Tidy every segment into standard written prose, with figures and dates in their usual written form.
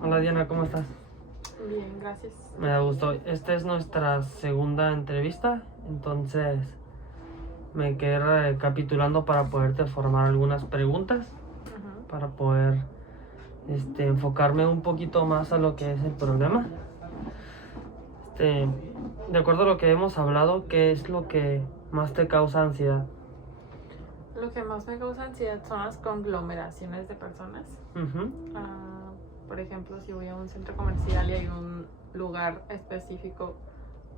Hola Diana, ¿cómo estás? Bien, gracias. Me da gusto. Esta es nuestra segunda entrevista, entonces me quedé recapitulando para poderte formar algunas preguntas, para poder enfocarme un poquito más a lo que es el problema. De acuerdo a lo que hemos hablado, ¿qué es lo que más te causa ansiedad? Lo que más me causa ansiedad son las conglomeraciones de personas. Por ejemplo, si voy a un centro comercial y hay un lugar específico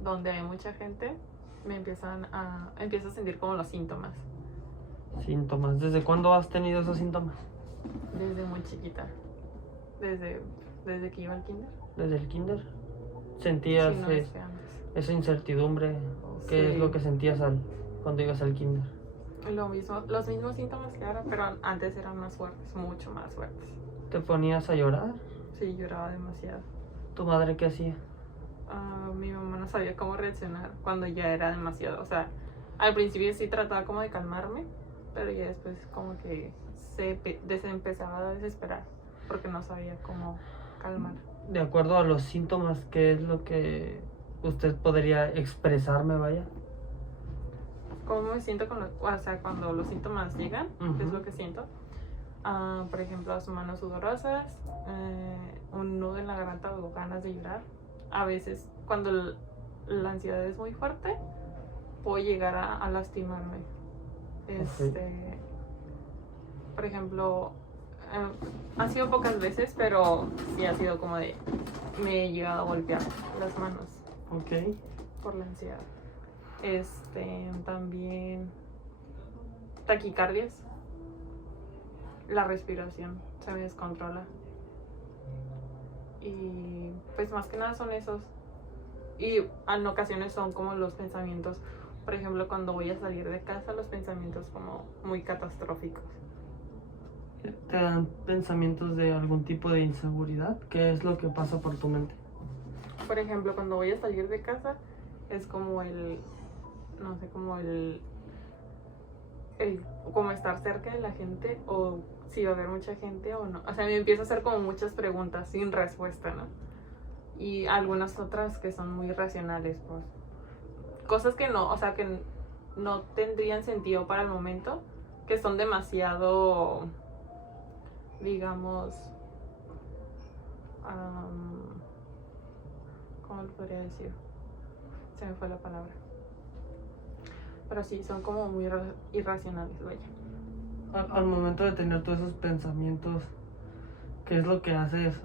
donde hay mucha gente, empiezo a sentir como los síntomas. Síntomas. ¿Desde cuándo has tenido esos síntomas? Desde muy chiquita. Desde que iba al kinder. ¿Desde el kinder? ¿Sentías Sí, no, es que antes. esa incertidumbre? ¿Qué Sí. es lo que sentías cuando ibas al kinder? Lo mismo, los mismos síntomas que ahora, pero antes eran más fuertes, mucho más fuertes. ¿Te ponías a llorar? Sí, lloraba demasiado. ¿Tu madre qué hacía? Mi mamá no sabía cómo reaccionar cuando ya era demasiado. O sea, al principio sí trataba como de calmarme, pero ya después como que se empezaba a desesperar porque no sabía cómo calmar. De acuerdo a los síntomas, ¿qué es lo que usted podría expresarme, vaya? ¿Cómo me siento cuando los síntomas llegan? ¿Qué es lo que siento? Por ejemplo, las manos sudorosas, un nudo en la garganta o ganas de llorar. A veces, cuando la ansiedad es muy fuerte, puedo llegar a lastimarme. Por ejemplo, ha sido pocas veces, pero sí ha sido como de me he llegado a golpear las manos. Ok. Por la ansiedad. También taquicardias. La respiración se me descontrola. Y pues más que nada son esos. Y en ocasiones son como los pensamientos. Por ejemplo, cuando voy a salir de casa, los pensamientos como muy catastróficos. ¿Te dan pensamientos de algún tipo de inseguridad? ¿Qué es lo que pasa por tu mente? Por ejemplo, cuando voy a salir de casa, es como como estar cerca de la gente, o si va a haber mucha gente o no. O sea, me empiezo a hacer como muchas preguntas sin respuesta, ¿no? Y algunas otras que son muy irracionales, pues. Cosas que no, o sea, que no tendrían sentido para el momento, que son demasiado, digamos, ¿cómo lo podría decir? Se me fue la palabra. Pero sí, son como muy irracionales, vaya. Al momento de tener todos esos pensamientos, ¿qué es lo que haces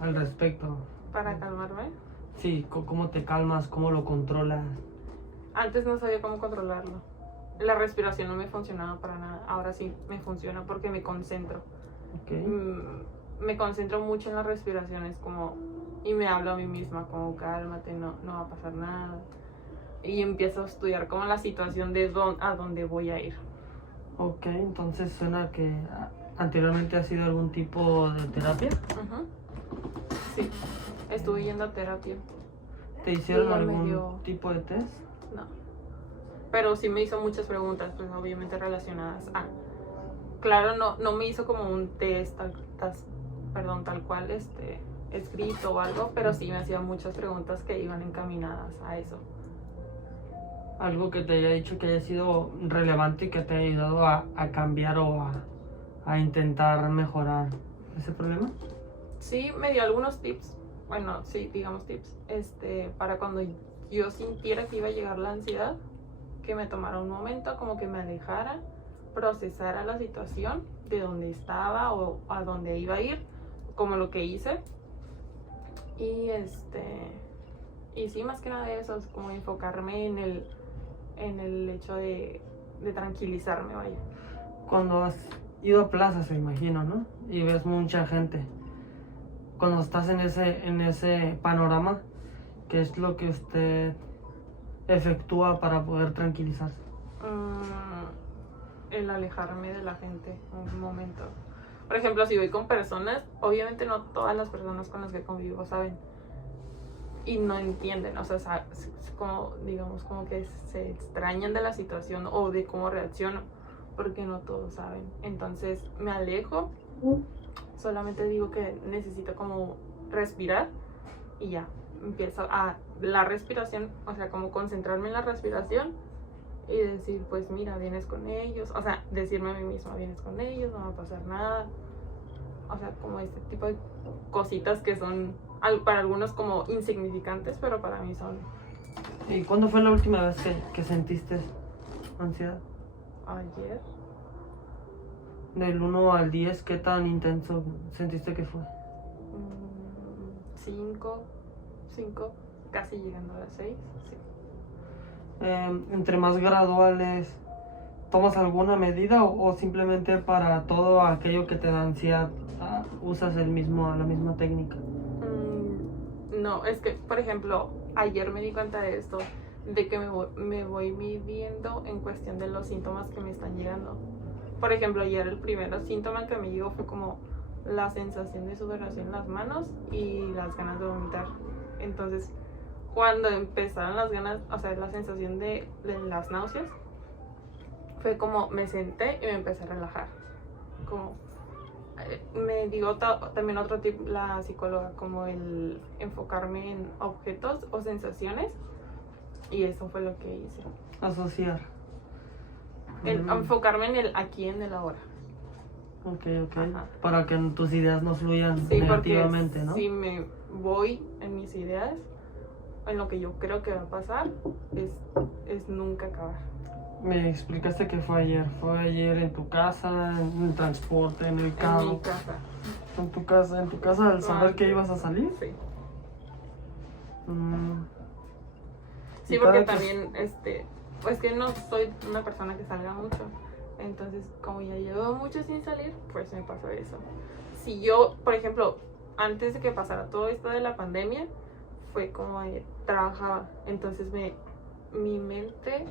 al respecto? ¿Para calmarme? Sí, ¿cómo te calmas? ¿Cómo lo controlas? Antes no sabía cómo controlarlo. La respiración no me funcionaba para nada. Ahora sí me funciona porque me concentro. Okay. Me concentro mucho en las respiraciones y me hablo a mí misma como cálmate, no va a pasar nada. Y empiezo a estudiar como la situación de a dónde voy a ir. Ok, entonces suena que anteriormente has ido a algún tipo de terapia. Sí, estuve yendo a terapia. ¿Te hicieron algún tipo de test? No, pero sí me hizo muchas preguntas, pues obviamente relacionadas a... Claro, no me hizo como un test tal cual escrito o algo, pero sí me hacía muchas preguntas que iban encaminadas a eso. Algo que te haya dicho que haya sido relevante y que te haya ayudado a cambiar o a intentar mejorar ese problema. Sí, me dio algunos tips, bueno, sí, digamos tips, para cuando yo sintiera que iba a llegar la ansiedad, que me tomara un momento, como que me alejara, procesara la situación de donde estaba o a dónde iba a ir, como lo que hice. Y sí, más que nada eso, es como enfocarme en el hecho de tranquilizarme, vaya. Cuando has ido a plazas, me imagino, ¿no? Y ves mucha gente. Cuando estás en ese panorama, ¿qué es lo que usted efectúa para poder tranquilizarse? El alejarme de la gente un momento. Por ejemplo, si voy con personas, obviamente no todas las personas con las que convivo saben y no entienden, o sea, como digamos como que se extrañan de la situación o de cómo reacciono, porque no todos saben. Entonces me alejo, solamente digo que necesito como respirar y ya, empiezo a la respiración, o sea, como concentrarme en la respiración y decir, pues mira, vienes con ellos, o sea, decirme a mí misma, vienes con ellos, no va a pasar nada, o sea, como este tipo de cositas que son para algunos como insignificantes, pero para mí son... ¿Y cuándo fue la última vez que sentiste ansiedad? Ayer. Del 1 al 10, ¿qué tan intenso sentiste que fue? 5, casi llegando a las 6, sí. Entre más graduales, ¿tomas alguna medida o simplemente para todo aquello que te da ansiedad usas la misma técnica? No, es que, por ejemplo, ayer me di cuenta de esto, de que me voy midiendo en cuestión de los síntomas que me están llegando. Por ejemplo, ayer el primer síntoma que me llegó fue como la sensación de sudoración en las manos y las ganas de vomitar. Entonces, cuando empezaron las ganas, o sea, la sensación de las náuseas, fue como me senté y me empecé a relajar. Como me dio también otro tip la psicóloga, como el enfocarme en objetos o sensaciones, y eso fue lo que hice. Asociar. Enfocarme en el aquí, en el ahora. Ok. Ajá. Para que tus ideas no fluyan sí, negativamente, ¿no? Si me voy en mis ideas, en lo que yo creo que va a pasar, es nunca acabar. Me explicaste que fue ayer en tu casa, en el transporte, en el carro. En mi casa. En tu casa al saber que ibas a salir. Sí. Sí, porque también, pues que no soy una persona que salga mucho. Entonces, como ya llevo mucho sin salir, pues me pasó eso. Si yo, por ejemplo, antes de que pasara todo esto de la pandemia, fue como trabajaba. Entonces mi mente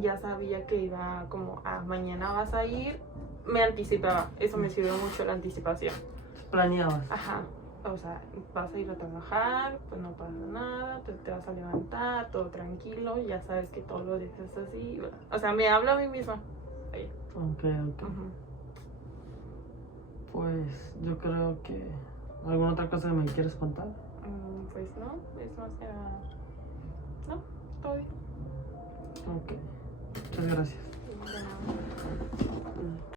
ya sabía que iba como, mañana vas a ir. Me anticipaba. Eso me sirvió mucho, la anticipación. Planeabas. Ajá. O sea, vas a ir a trabajar, pues no pasa nada, te vas a levantar, todo tranquilo, ya sabes que todos los días es así. O sea, me hablo a mí misma. Ahí. Ok. Pues yo creo que... ¿Alguna otra cosa que me quieres contar? Pues no, es más que nada... No, todo bien. Ok. Muchas gracias. De nada.